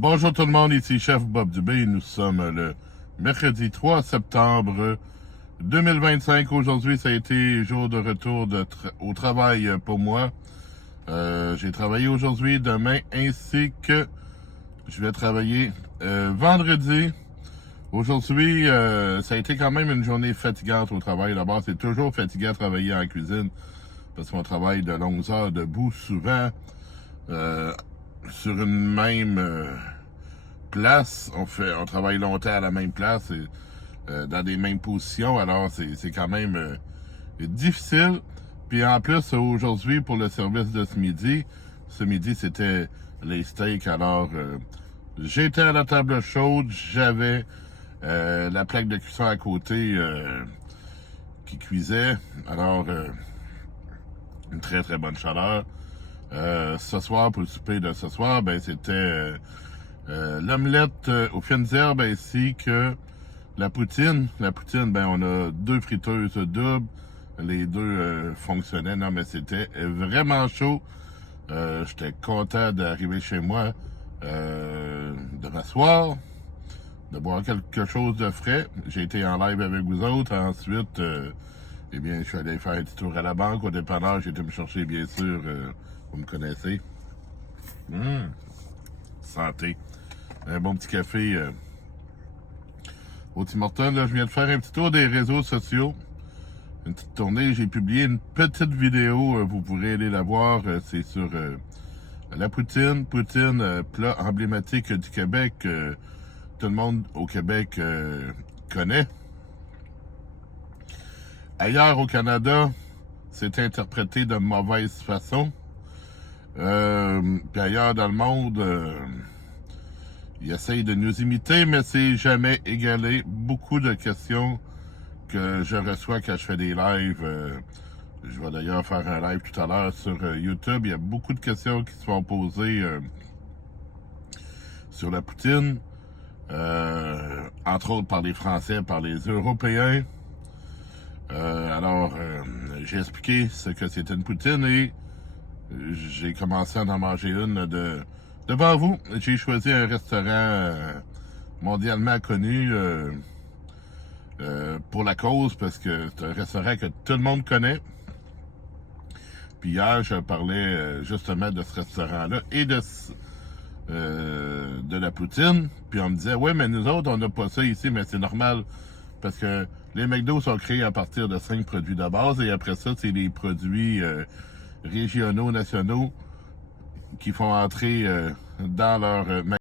Bonjour tout le monde, ici Chef Bob Dubé. Nous sommes le mercredi 3 septembre 2025. Aujourd'hui, ça a été jour de retour au travail pour moi. J'ai travaillé aujourd'hui, demain, ainsi que je vais travailler vendredi. Aujourd'hui, ça a été quand même une journée fatigante au travail. D'abord, c'est toujours fatigant de travailler en cuisine parce qu'on travaille de longues heures debout, souvent sur une même place. On travaille longtemps à la même place et dans des mêmes positions. Alors, c'est quand même difficile. Puis en plus, aujourd'hui, pour le service de ce midi, c'était les steaks. Alors, j'étais à la table chaude, j'avais la plaque de cuisson à côté qui cuisait. Alors, une très très bonne chaleur. Ce soir, pour le souper de ce soir, ben c'était l'omelette aux fines herbes ainsi que la poutine. La poutine, ben on a 2 friteuses doubles. Les deux fonctionnaient. Non, mais c'était vraiment chaud. J'étais content d'arriver chez moi, de m'asseoir, de boire quelque chose de frais. J'ai été en live avec vous autres. Ensuite, eh bien, je suis allé faire un petit tour à la banque. Au dépanneur, j'ai été me chercher, bien sûr, vous me connaissez. Santé. Un bon petit café au Tim Hortons. Là, je viens de faire un petit tour des réseaux sociaux. Une petite tournée. J'ai publié une petite vidéo. Vous pourrez aller la voir. C'est sur la poutine. Poutine, plat emblématique du Québec. Tout le monde au Québec connaît. Ailleurs au Canada, c'est interprété de mauvaise façon. Puis ailleurs dans le monde, ils essayent de nous imiter, mais c'est jamais égalé. Beaucoup de questions que je reçois quand je fais des lives. Je vais d'ailleurs faire un live tout à l'heure sur YouTube. Il y a beaucoup de questions qui se font poser sur la poutine. Entre autres par les Français, par les Européens. Alors, j'ai expliqué ce que c'était une poutine et j'ai commencé à en manger une devant vous. J'ai choisi un restaurant mondialement connu pour la cause parce que c'est un restaurant que tout le monde connaît. Puis hier, je parlais justement de ce restaurant-là et de la poutine. Puis on me disait, ouais, mais nous autres, on n'a pas ça ici, mais c'est normal parce que les McDo sont créés à partir de 5 produits de base et après ça, c'est les produits régionaux, nationaux qui font entrer dans leur